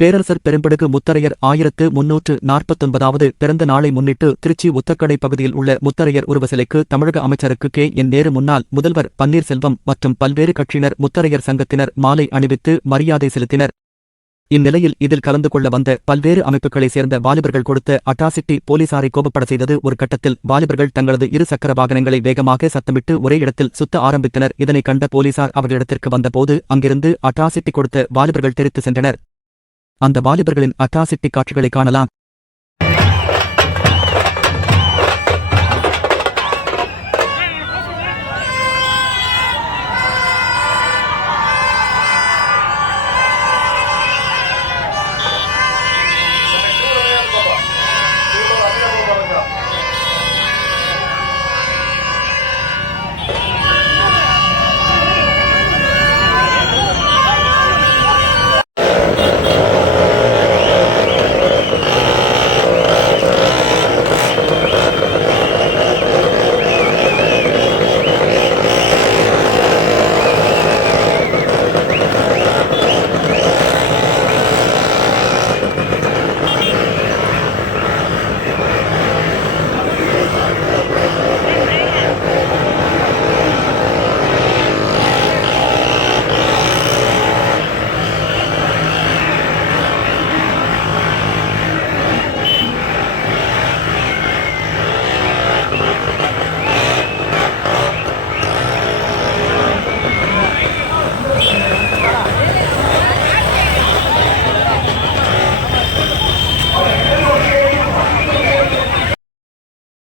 பேரரசர் பெரும்படுகு முத்தரையர் ஆயிரத்து முன்னூற்று நாற்பத்தொன்பதாவது பிறந்த நாளை முன்னிட்டு திருச்சி உத்தக்கடை பகுதியில் உள்ள முத்தரையர் உருவ சிலைக்கு தமிழக அமைச்சருக்கு கே. என். நேரு முன்னாள் முதல்வர் பன்னீர்செல்வம் மற்றும் பல்வேறு கட்சியினர் முத்தரையர் சங்கத்தினர் மாலை அணிவித்து மரியாதை செலுத்தினர். இந்நிலையில் இதில் கலந்து கொள்ள வந்த பல்வேறு அமைப்புகளைச் சேர்ந்த வாலிபர்கள் கொடுத்த அட்டாசிட்டி போலீசாரை கோபப்பட செய்தது ஒரு கட்டத்தில் வாலிபர்கள் தங்களது இரு சக்கர வாகனங்களை வேகமாக சத்தமிட்டு ஒரே இடத்தில் சுத்த ஆரம்பித்தனர். இதனை கண்ட போலீசார் அவர்களிடத்திற்கு வந்தபோது அங்கிருந்து அட்டாசிட்டி கொடுத்த வாலிபர்கள் தெரித்து சென்றனர். அந்த வாலிபர்களின் அட்ராசிட்டி காட்சிகளை காணலாம்.